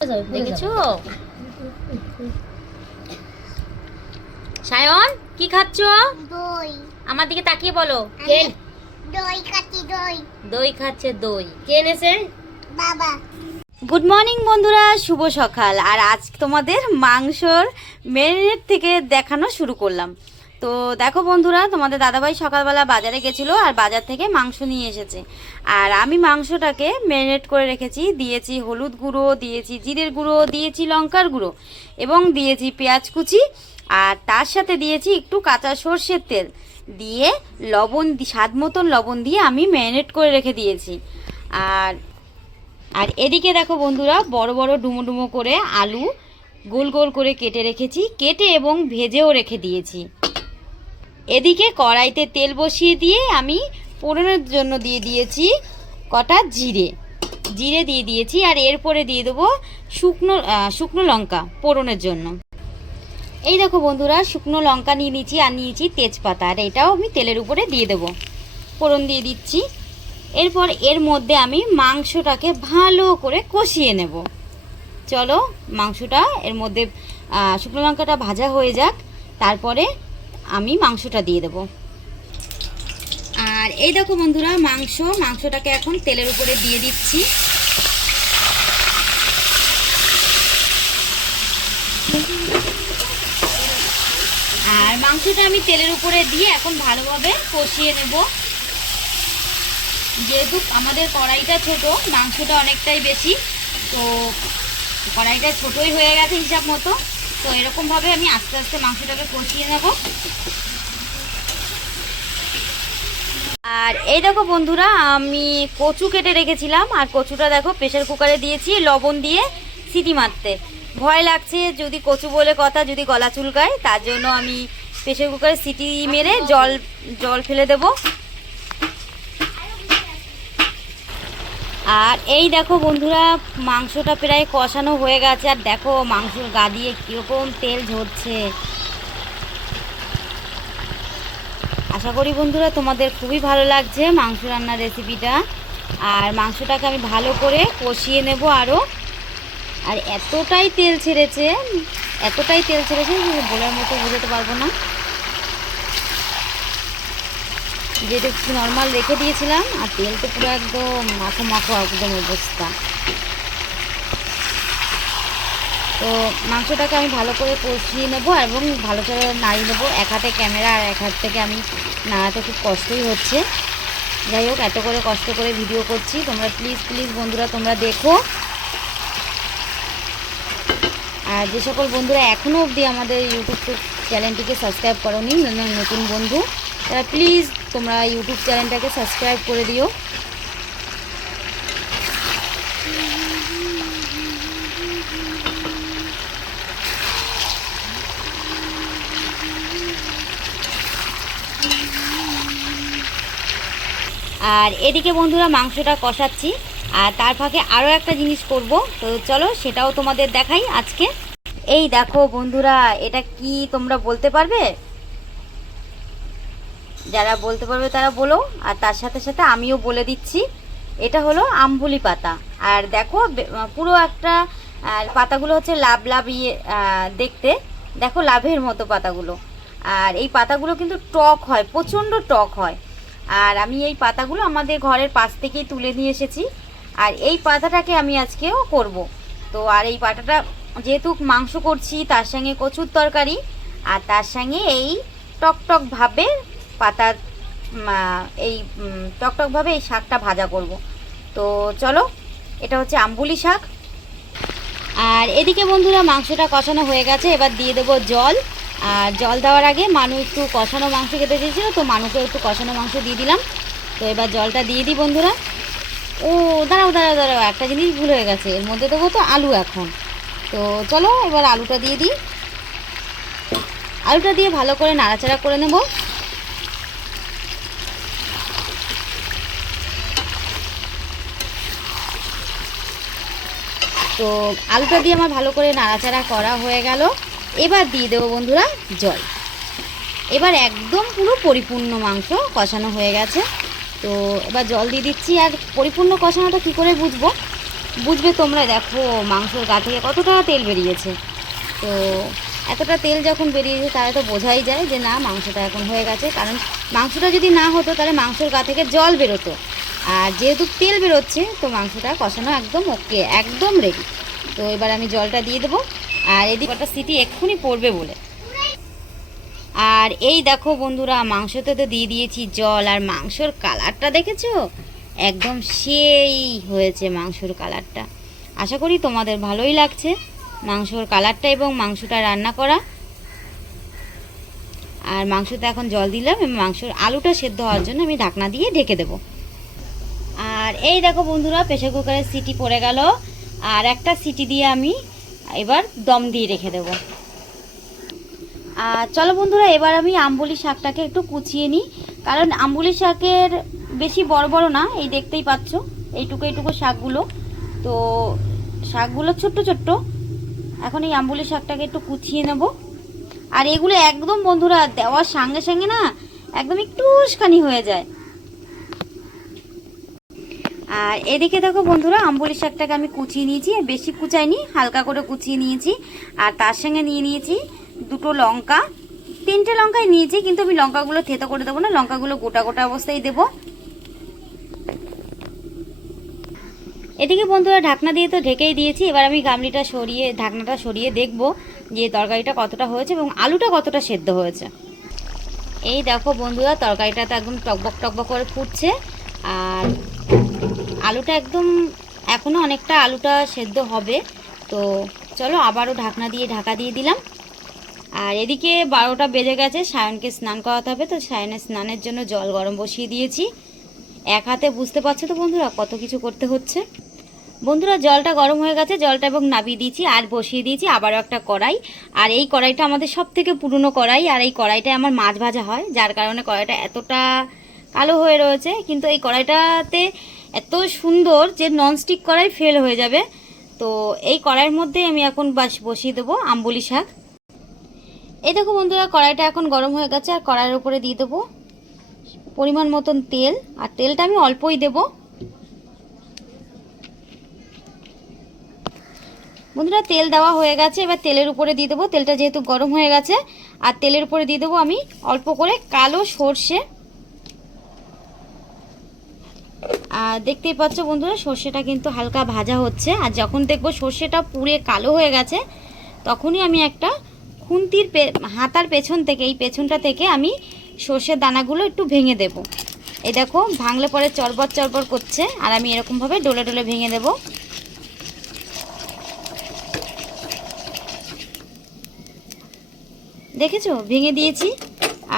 দেখেছো সায়ন কি খাচ্ছ? দই। আমার দিকে তাকিয়ে বলো। দই খাচ্ছি। দই খাচ্ছে। দই কে এনেছে? বাবা। গুড মর্নিং বন্ধুরা, শুভ সকাল। আর আজ তোমাদের মাংসর মেরিনেট থেকে দেখানো শুরু করলাম। তো দেখো বন্ধুরা, তোমাদের দাদাভাই সকালবেলা বাজারে গেছিলো আর বাজার থেকে মাংস নিয়ে এসেছে। আর আমি মাংসটাকে ম্যারিনেট করে রেখেছি। দিয়েছি হলুদ গুঁড়ো, দিয়েছি জিরের গুঁড়ো, দিয়েছি লঙ্কার গুঁড়ো এবং দিয়েছি পেঁয়াজ কুচি। আর তার সাথে দিয়েছি একটু কাঁচা সর্ষের তেল দিয়ে লবণ, স্বাদ মতন লবণ দিয়ে আমি ম্যারিনেট করে রেখে দিয়েছি। আর আর এদিকে দেখো বন্ধুরা, বড় বড় ডুমো ডুমো করে আলু গোল গোল করে কেটে রেখেছি, কেটে এবং ভেজেও রেখে দিয়েছি। এদিকে কড়াইতে তেল বসিয়ে দিয়ে আমি ফোড়নের জন্য দিয়ে দিয়েছি কটা জিরে দিয়ে দিয়েছি। আর এরপরে দিয়ে দেবো শুকনো লঙ্কা ফোড়নের জন্য। এই দেখো বন্ধুরা, শুকনো লঙ্কা নিয়ে নিয়েছি আর নিয়েছি তেজপাতা, আর এটাও আমি তেলের উপরে দিয়ে দেবো। ফোড়ন দিয়ে দিচ্ছি। এরপর এর মধ্যে আমি মাংসটাকে ভালো করে কষিয়ে নেব। চলো মাংসটা এর মধ্যে শুকনো লঙ্কাটা ভাজা হয়ে যাক, তারপরে আমি মাংসটা দিয়ে দেব। আর এই দেখো বন্ধুরা, মাংসটাকে এখন তেলের উপরে দিয়ে দিচ্ছি। আর মাংসটা আমি তেলের উপরে দিয়ে এখন ভালোভাবে কষিয়ে নেব। যেহেতু আমাদের কড়াইটা ছোট, মাংসটা অনেকটাই বেশি, তো কড়াইটা ছোটই হয়ে গেছে হিসাব মতো। তো এরকমভাবে আমি আস্তে আস্তে মাংসটাকে কষিয়ে নেব। আর এই দেখো বন্ধুরা, আমি কচু কেটে রেখেছিলাম, আর কচুটা দেখো প্রেসার কুকারে দিয়েছি লবণ দিয়ে সিটি মারতে। ভয় লাগছে যদি কচু বলে কথা, যদি গলা চুলকায়, তার জন্য আমি প্রেসার কুকারে সিটি মেরে জল ফেলে দেব। আর এই দেখো বন্ধুরা, মাংসটা প্রায় কষানো হয়ে গেছে। আর দেখো মাংসর গা দিয়ে কীরকম তেল ঝরছে। আশা করি বন্ধুরা তোমাদের খুবই ভালো লাগছে মাংস রান্নার রেসিপিটা। আর মাংসটাকে আমি ভালো করে কষিয়ে নেব আরও। আর এতটাই তেল ছেড়েছে বলার মতো বোঝাতে পারবো না। যেটা নর্মাল রেখে দিয়েছিলাম, আর তেল তো পুরো একদম মাখো মাখো একদম অবস্থা। তো মাংসটাকে আমি ভালো করে কষিয়ে নেব এবং ভালো করে নাড়িয়ে নেবো। এক হাতে ক্যামেরা আর এক হাত থেকে আমি নাড়াতে খুব কষ্টই হচ্ছে। যাই হোক, এত করে কষ্ট করে ভিডিও করছি, তোমরা প্লিজ বন্ধুরা তোমরা দেখো। আর যে সকল বন্ধুরা এখনও অবধি আমাদের ইউটিউব চ্যানেলটিকে সাবস্ক্রাইব করোনি, নতুন বন্ধু, তারা প্লিজ তোমরা ইউটিউব চ্যানেলটাকে সাবস্ক্রাইব করে দিও। আর এদিকে বন্ধুরা মাংসটা কষাচ্ছি, আর তার ফাঁকে আরও একটা জিনিস করব, তো চলো সেটাও তোমাদের দেখাই আজকে। এই দেখো বন্ধুরা, এটা কি তোমরা বলতে পারবে? যারা বলতে পারবে তারা বলো, আর তার সাথে সাথে আমিও বলে দিচ্ছি। এটা হলো আমবুলি পাতা। আর দেখো পুরো একটা পাতাগুলো হচ্ছে লাভ দেখতে, দেখো লাভের মতো পাতাগুলো। আর এই পাতাগুলো কিন্তু টক হয়, প্রচণ্ড টক হয়। আর আমি এই পাতাগুলো আমাদের ঘরের পাশ থেকেই তুলে নিয়ে এসেছি। আর এই পাতাটাকে আমি আজকেও করব। তো আর এই পাতাটা যেহেতু মাংস করছি, তার সঙ্গে কচুর তরকারি, আর তার সঙ্গে এই টকটকভাবে পাতার এই টকটকভাবে এই শাকটা ভাজা করব। তো চলো, এটা হচ্ছে আমবুলি শাক। আর এদিকে বন্ধুরা মাংসটা কষানো হয়ে গেছে, এবার দিয়ে দেবো জল। আর জল দেওয়ার আগে মানু একটু কষানো মাংস খেতে চেয়েছিল, তো মানুকে একটু কষানো মাংস দিয়ে দিলাম। তো এবার জলটা দিয়ে দিই বন্ধুরা। ও দাঁড়াও, একটা জিনিস ভুল হয়ে গেছে, এর মধ্যে দেবো তো আলু এখন। তো চলো এবার আলুটা দিয়ে দিই। আলুটা দিয়ে ভালো করে নাড়াচাড়া করে নেব। তো আলুটা দিয়ে আমার ভালো করে নাড়াচাড়া করা হয়ে গেল। এবার দিয়ে দেবো বন্ধুরা জল। এবার একদম পুরো পরিপূর্ণ মাংস কষানো হয়ে গেছে। তো এবার জল দিয়ে দিচ্ছি। আর পরিপূর্ণ কষানোটা কী করে বুঝবো? বুঝবে তোমরা। দেখো মাংসর গা থেকে কতটা তেল বেরিয়েছে। তো এতটা তেল যখন বেরিয়েছে তাহলে তো বোঝাই যায় যে না, মাংসটা এখন হয়ে গেছে। কারণ মাংসটা যদি না হতো তাহলে মাংসর গা থেকে জল বেরোতো, আর যেহেতু তেল বেরোচ্ছে তো মাংসটা কষানো একদম ওকে, একদম রেডি। তো এবার আমি জলটা দিয়ে দেবো, আর এদিকে একটা সিটি এক্ষুনি পড়বে বলে। আর এই দেখো বন্ধুরা, মাংসতে তো দিয়ে দিয়েছি জল, আর মাংসর কালারটা দেখেছো, একদম সেই হয়েছে মাংসর কালারটা। আশা করি তোমাদের ভালোই লাগছে মাংসর কালারটা এবং মাংসটা রান্না করা। আর মাংসতে এখন জল দিলাম এবং মাংসর আলুটা সেদ্ধ হওয়ার জন্য আমি ঢাকনা দিয়ে ঢেকে দেবো। আর এই দেখো বন্ধুরা, প্রেসার কুকারের সিটি পড়ে গেল, আর একটা সিটি দিয়ে আমি এবার দম দিয়ে রেখে দেবো। আর চলো বন্ধুরা, এবার আমি আমবুলি শাকটাকে একটু কুচিয়ে নিই। কারণ আমবুলি শাকের বেশি বড় বড় না, এই দেখতেই পাচ্ছ এইটুকু এইটুকু শাকগুলো। তো শাকগুলো ছোট্ট ছোট্ট। এখন এই আমবুলি শাকটাকে একটু কুচিয়ে নেব। আর এগুলো একদম বন্ধুরা দেওয়ার সঙ্গে সঙ্গে না একদম একটুখানি হয়ে যায়। আর এদিকে দেখো বন্ধুরা, আমবুলি শাকটাকে আমি কুচিয়ে নিয়েছি, বেশি কুচাইনি, হালকা করে কুচিয়ে নিয়েছি। আর তার সঙ্গে নিয়ে নিয়েছি দুটো লঙ্কা, 3টে লঙ্কাই নিয়েছি, কিন্তু আমি লঙ্কাগুলো থেতো করে দেবো না, লঙ্কাগুলো গোটা গোটা অবস্থায় দেবো। এদিকে বন্ধুরা ঢাকনা দিয়ে তো ঢেকেই দিয়েছি। এবার আমি গামলিটা সরিয়ে, ঢাকনাটা সরিয়ে দেখব যে তরকারিটা কতটা হয়েছে এবং আলুটা কতটা সেদ্ধ হয়েছে। এই দেখো বন্ধুরা, তরকারিটা তো একদম টকবক টকবক করে ফুটছে, আর আলুটা একদম এখনও অনেকটা আলুটা সেদ্ধ হবে। তো চলো আবারও ঢাকনা দিয়ে ঢাকা দিয়ে দিলাম। আর এদিকে 12টা বেজে গেছে, সায়নকে স্নান করাতে হবে। তো সায়নের স্নানের জন্য জল গরম বসিয়ে দিয়েছি। এক হাতে বুঝতে পারছো তো বন্ধুরা কত কিছু করতে হচ্ছে। বন্ধুরা জলটা গরম হয়ে গেছে, জলটা এবং নামিয়ে দিয়েছি, আর বসিয়ে দিয়েছি আবারও একটা কড়াই। আর এই কড়াইটা আমাদের সব থেকে পুরনো কড়াই, আর এই কড়াইটায় আমার মাছ ভাজা হয়, যার কারণে কড়াইটা এতটা কালো হয়ে রয়েছে। কিন্তু এই কড়াইটাতে এত সুন্দর যে ননস্টিক কড়াই ফেল হয়ে যাবে। তো এই কড়াইয়ের মধ্যেই আমি এখন বসিয়ে দেবো আমবুলি শাক। এই দেখো বন্ধুরা, কড়াইটা এখন গরম হয়ে গেছে, আর কড়াইয়ের উপরে দিয়ে দেবো পরিমাণ মতন তেল। আর তেলটা আমি অল্পই দেবো। বন্ধুরা তেল দেওয়া হয়ে গেছে, এবার তেলের উপরে দিয়ে দেবো, তেলটা যেহেতু গরম হয়ে গেছে। আর তেলের উপরে দিয়ে দেবো আমি অল্প করে কালো সর্ষে। আর দেখতেই পাচ্ছ বন্ধুরা, সর্ষেটা কিন্তু হালকা ভাজা হচ্ছে। আর যখন দেখবো সর্ষেটা পুড়ে কালো হয়ে গেছে, তখনই আমি একটা খুন্তির হাতার পেছন থেকে, এই পেছনটা থেকে আমি সর্ষের দানাগুলো একটু ভেঙে দেব। এই দেখো ভাঙলে পরে চরবর চরবর করছে, আর আমি এরকমভাবে ডলে ডলে ভেঙে দেব। দেখেছো ভেঙে দিয়েছি।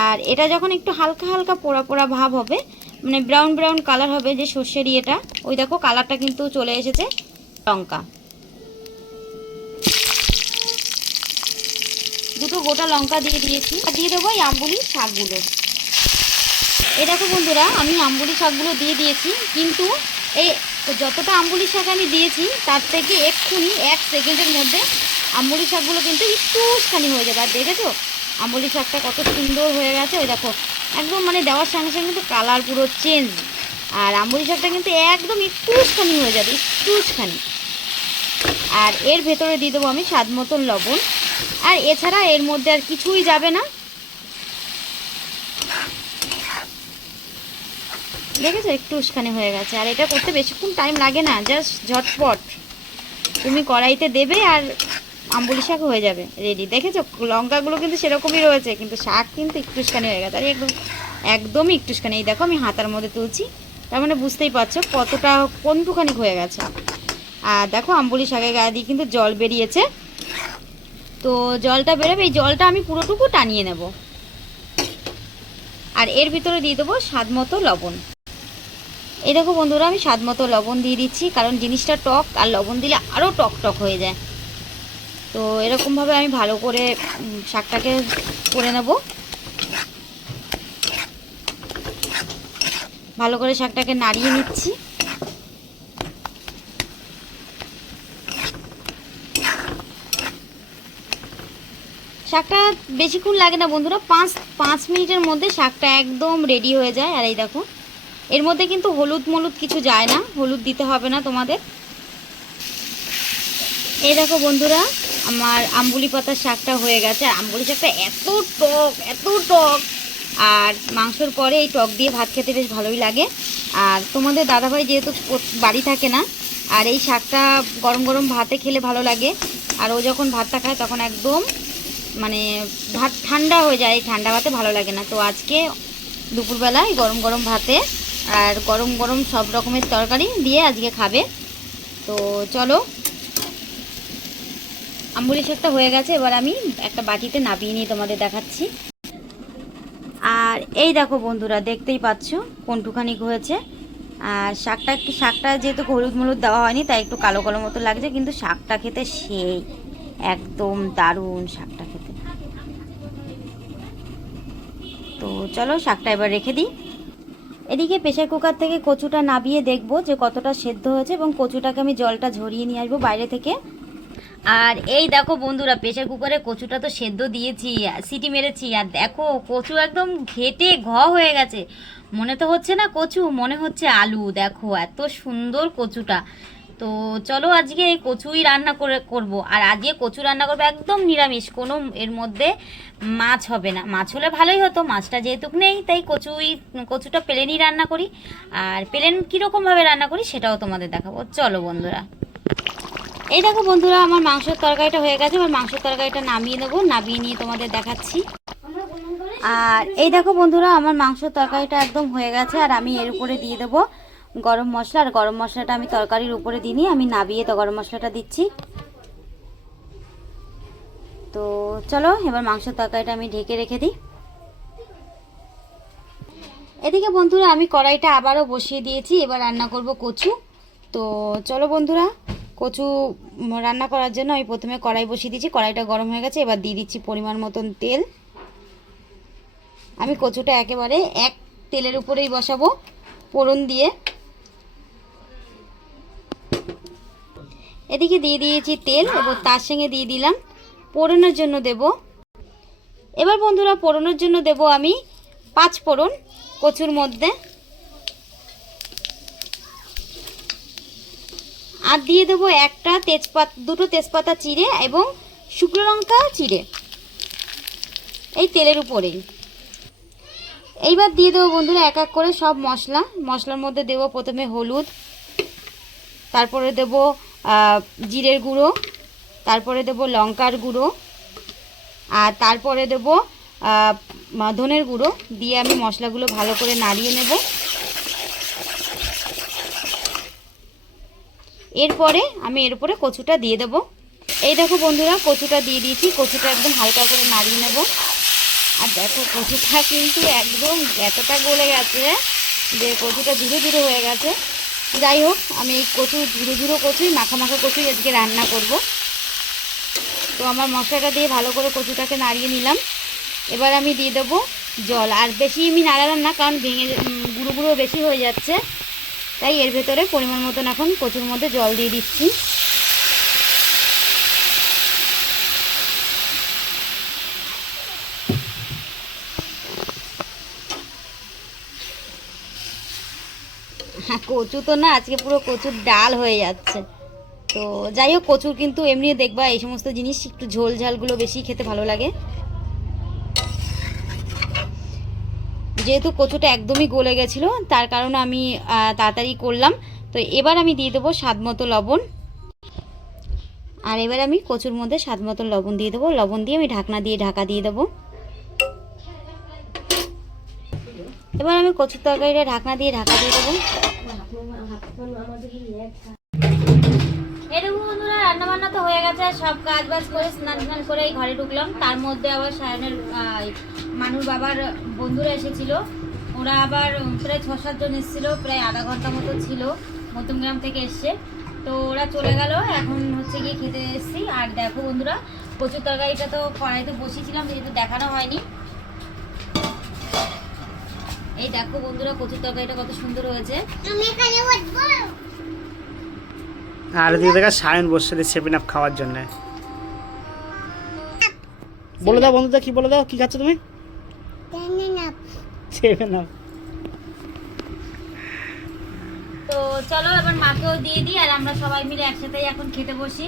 আর এটা যখন একটু হালকা হালকা পোড়া পোড়া ভাব হবে, মানে ব্রাউন ব্রাউন কালার হবে যে সর্ষের ইয়েটা, ওই দেখো কালারটা কিন্তু চলে এসেছে। লঙ্কা দুটো গোটা লঙ্কা দিয়ে দিয়েছি, আর দিয়ে দেবো এই আমবুলি শাকগুলো। এই দেখো বন্ধুরা, আমি আমবুলি শাকগুলো দিয়ে দিয়েছি, কিন্তু এই যতটা আমবুলি শাক আমি দিয়েছি তার থেকে এক্ষুনি 1 সেকেন্ডের মধ্যে আমবুলি শাকগুলো কিন্তু একটুখানি হয়ে যাবে। আর দেখেছো আমবুলি শাকটা কত সুন্দর হয়ে গেছে, ওই দেখো একদম মানে দেওয়ার সঙ্গে সঙ্গে কিন্তু কালার পুরো চেঞ্জ। আর আমবুলি শাকটা কিন্তু একদম একটুখানি হয়ে যাবে, একটুখানি। আর এর ভেতরে দিয়ে দেবো আমি স্বাদ মতন লবণ। আর এছাড়া এর মধ্যে আর কিছুই যাবে না। দেখেছো একটুখানি হয়ে গেছে। আর এটা করতে বেশিক্ষণ টাইম লাগে না, জাস্ট ঝটপট তুমি কড়াইতে দেবে আর আমবুলি শাক হয়ে যাবে রেডি। দেখেছো লঙ্কাগুলো কিন্তু সেরকমই রয়েছে, কিন্তু শাক কিন্তু একটুখানি হয়ে গেছে। আর একদমই একটুখানি। এই দেখো আমি হাতার মধ্যে তুলছি, তার মানে বুঝতেই পারছো কতটা কোনটুখানি হয়ে গেছে। আর দেখো আমবুলি শাকের গায়ে দিয়ে কিন্তু জল বেরিয়েছে। তো জলটা বেরোবে, এই জলটা আমি পুরোটুকু টানিয়ে নেব। আর এর ভিতরে দিয়ে দেবো স্বাদ মতো লবণ। এই দেখো বন্ধুরা, আমি স্বাদ মতো লবণ দিয়ে দিচ্ছি, কারণ জিনিসটা টক, আর লবণ দিলে আরও টক টক হয়ে যায়। তো এরকমভাবে আমি ভালো করে শাকটাকে করে নেব। ভালো করে শাকটাকে নাড়িয়ে নিচ্ছি। শাকটা বেশিক্ষণ লাগে না বন্ধুরা, 5 মিনিটের মধ্যে শাকটা একদম রেডি হয়ে যায়। আর এই দেখো এর মধ্যে কিন্তু হলুদ মলুদ কিছু যায় না, হলুদ দিতে হবে না তোমাদের। এই দেখো বন্ধুরা, আমার আম্বুলি পাতার শাকটা হয়ে গেছে। আর আম্বুলি শাকটা এত টক, এত টক, আর মাংসর পরে এই টক দিয়ে ভাত খেতে বেশ ভালোই লাগে। আর তোমাদের দাদাভাই যেহেতু বাড়ি থাকে না, আর এই শাকটা গরম গরম ভাতে খেলে ভালো লাগে। আর ও যখন ভাতটা খায় তখন একদম মানে ভাত ঠান্ডা হয়ে যায়, ঠান্ডা ভাতে ভালো লাগে না। তো আজকে দুপুরবেলায় গরম গরম ভাতে আর গরম গরম সব রকমের তরকারি দিয়ে আজকে খাবে। তো চলো, আম্বুলি শাকটা হয়ে গেছে, এবার আমি একটা বাটিতে নাবিয়ে নিয়ে তোমাদের দেখাচ্ছি। আর এই দেখো বন্ধুরা, দেখতেই পাচ্ছ কোনটুখানি হয়েছে। আর শাকটা যেহেতু হলুদ মলুদ দেওয়া হয়নি, তাই একটু কালো কালো মতো লাগছে, কিন্তু শাকটা খেতে সেই একদম দারুণ শাকটা খেতে। তো চলো শাকটা এবার রেখে দিই। এদিকে প্রেসার কুকার থেকে কচুটা নাবিয়ে দেখবো যে কতটা সেদ্ধ হয়েছে, এবং কচুটাকে আমি জলটা ঝরিয়ে নিয়ে আসবো বাইরে থেকে। আর এই দেখো বন্ধুরা, প্রেসার কুকারে কচুটা তো সেদ্ধ দিয়েছি, সিটি মেরেছি, আর দেখো কচু একদম ঘেটে হয়ে গেছে। মনে তো হচ্ছে না কচু, মনে হচ্ছে আলু। দেখো এত সুন্দর কচুটা। তো চলো আজকে এই কচুই রান্না করব। আর আজকে কচু রান্না করবো একদম নিরামিষ, কোনো এর মধ্যে মাছ হবে না। মাছ হলে ভালোই হতো, মাছটা যেহেতু নেই, তাই কচুটা প্লেনই রান্না করি। আর প্লেন কীরকমভাবে রান্না করি সেটাও তোমাদের দেখাবো। চলো বন্ধুরা, এই দেখো বন্ধুরা, আমার মাংসের তরকারিটা হয়ে গেছে। এবার মাংসের তরকারিটা নামিয়ে নেবো, নামিয়ে নিয়ে তোমাদের দেখাচ্ছি। আর এই দেখো বন্ধুরা, আমার মাংসের তরকারিটা একদম হয়ে গেছে। আর আমি এর উপরে দিয়ে দেবো গরম মশলা। আর গরম মশলাটা আমি তরকারির উপরে দিইনি, আমি নাবিয়ে তো গরম মশলাটা দিচ্ছি। তো চলো এবার মাংসের তরকারিটা আমি ঢেকে রেখে দিই। এদিকে বন্ধুরা, আমি কড়াইটা আবারও বসিয়ে দিয়েছি, এবার রান্না করব কচু। তো চলো বন্ধুরা, কচু রান্না করার জন্য আমি প্রথমে কড়াই বসিয়ে দিয়েছি। কড়াইটা গরম হয়ে গেছে, এবার দিয়ে দিচ্ছি পরিমাণ মতন তেল। আমি কচুটা একেবারে এক তেলের উপরেই বসাবো ফোড়ন দিয়ে। এদিকে দিয়ে দিয়েছি তেল, এবং তার সঙ্গে দিয়ে দিলাম ফোড়নের জন্য দেব। এবার বন্ধুরা, ফোড়নের জন্য দেব আমি 5 ফোড়ন কচুর মধ্যে। আর দিয়ে দেবো দুটো তেজপাতা চিড়ে এবং শুকনো লঙ্কা চিড়ে এই তেলের উপরেই। এইবার দিয়ে দেবো বন্ধুরা এক এক করে সব মশলার মধ্যে দেবো প্রথমে হলুদ, তারপরে দেব জিরের গুঁড়ো, তারপরে দেব লঙ্কার গুঁড়ো, আর তারপরে দেব ধনের গুঁড়ো। দিয়ে আমি মশলাগুলো ভালো করে নাড়িয়ে নেব। এরপরে আমি এর উপরে কচুটা দিয়ে দেব। এই দেখো বন্ধুরা, কচুটা দিয়ে দিয়েছি। কচুটা একদম হালকা করে নাড়িয়ে নেব। আর দেখো কচুটা কিন্তু একদম এতটা গলে গেছে যে কচুটা ঝুড়ো ঝুড়ো হয়ে গেছে। যাই হোক, আমি এই ঝুড়ো ঝুড়ো কচুই মাখা কচুই আজকে রান্না করব। তো আমার মশলাটা দিয়ে ভালো করে কচুটাকে নাড়িয়ে নিলাম। এবার আমি দিয়ে দেবো জল। আর বেশি আমি নাড়ালাম না, কারণ গুঁড়ো গুঁড়ো বেশি হয়ে যাচ্ছে, তাই এর ভেতরে পরিমাণ মতন এখন কচুর মধ্যে জল দিয়ে দিচ্ছি। কচু তো না, আজকে পুরো কচুর ডাল হয়ে যাচ্ছে। তো যাই হোক, কচুর কিন্তু এমনি দেখবা এই সমস্ত জিনিস একটু ঝোল ঝালগুলো বেশি খেতে ভালো লাগে। যেহেতু কচুটা একদমই গলে গেছিলো, তার কারণে আমি তাড়াতাড়ি করলাম। তো এবার আমি দিয়ে দেবো স্বাদ মতো লবণ। আর এবার আমি কচুর মধ্যে স্বাদ মতো লবণ দিয়ে দেবো। লবণ দিয়ে আমি ঢাকনা দিয়ে ঢাকা দিয়ে দেবো। এবার আমি কচুর তরকারিটা ঢাকনা দিয়ে ঢাকা দিয়ে দেবো। এরকম বন্ধুরা, রান্না বান্না তো হয়ে গেছে, সব কাজ বাজ করে স্নান করে ঘরে ঢুকলাম। তার মধ্যে আবার সায়নের মানুর বাবার বন্ধুরা এসেছিল। ওরা আবার প্রায় 6-7 জন এসেছিলো, প্রায় আধা ঘন্টা মতো ছিল, মধ্যমগ্রাম থেকে এসছে। তো ওরা চলে গেল, এখন হচ্ছে গিয়ে খেতে এসেছি। আর দেখো বন্ধুরা, কচুর তরকারিটা তো কড়াইতে বসিয়েছিলাম, যেহেতু দেখানো হয়নি। এই দেখো বন্ধুরা, কচুর তরকারিটা কত সুন্দর হয়েছে। আর দিয়ে দেখা সায়ন বসে 7 আপ খাওয়ার জন্য। বলে দাও বন্ধুরা, কি বলে দাও, কি খাচ্ছ তুমি? 7 আপ। তো চলো এবার মাকেও দিয়ে দিই, আর আমরা সবাই মিলে একসাথে এখন খেতে বসি।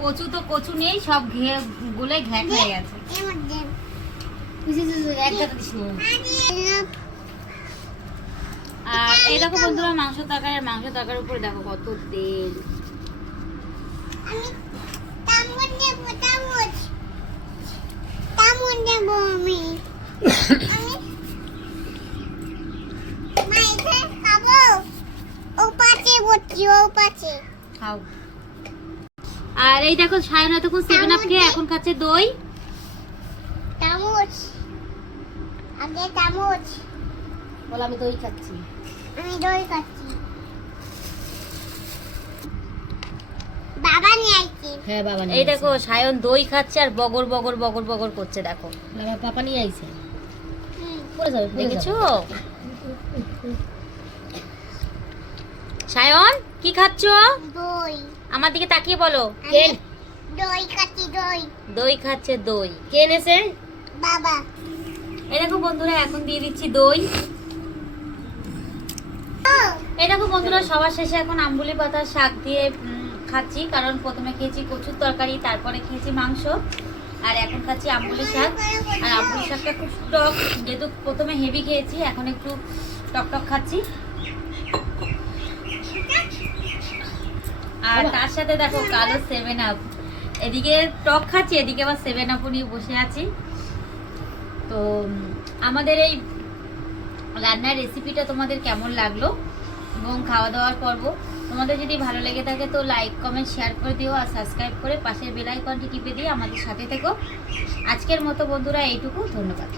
কচু তো কচু নেই, সব ঘিয়ে গুলে ঘ্যাক হয়ে গেছে। এর মধ্যে আর এই দেখো বন্ধুরা মাংস তরকারির উপরে দেখো কত তেল। আমি চামচ নেব, চামচ নেব আমি মাইকে খাবো। ও পাশে বসছি, ও পাশে। খাও। আর এই দেখো সায়ন এতক্ষণ 7 আপ খেয়ে এখন খাচ্ছে দই। চামচ, আগে চামচ। বল আমি দই খাচ্ছি। আমি দই খাচ্ছি। বাবা নিয়ে আইছি। হ্যাঁ বাবা এই দেখো সায়ন দই খাচ্ছে আর বগর বগর বগর বগর করছে দেখো। আমার পাপা নিয়ে আইছে। হুম, পড়ে যাবে পড়ে দেখেছো যাবে। সায়ন কি খাচ্ছো? দই। আমার দিকে তাকিয়ে বলো। আমি দই খাচ্ছি, দই। দই খাচ্ছে দই। কে এনেছে? বাবা। এই দেখো বন্ধুরা এখন দিয়ে দিচ্ছি দই। এই দেখো বন্ধুরা সবার শেষে এখন আম্বুলি পাতার শাক দিয়ে খাচ্ছি, কারণ প্রথমে খেয়েছি কচুর তরকারি, তারপরে খেয়েছি মাংস, আর এখন খাচ্ছি আম্বুলি শাক। আর আম্বুলি শাকটা খুব টক, যেহেতু প্রথমে হেভি খেয়েছি এখন একটু টক টক খাচ্ছি। আর তার সাথে দেখো কালো 7 আপ, এদিকে টক খাচ্ছি এদিকে আবার 7 আপ নিয়ে বসে আছি। তো আমাদের এই রান্নার রেসিপিটা তোমাদের কেমন লাগলো এবং খাওয়া দাওয়ার পর্ব তোমাদের যদি ভালো লেগে থাকে তো লাইক কমেন্ট শেয়ার করে দিও, আর সাবস্ক্রাইব করে পাশের বেল আইকনটি টিপে দিয়ে আমাদের সাথে থেকো। আজকের মতো বন্ধুরা এইটুকু, ধন্যবাদ।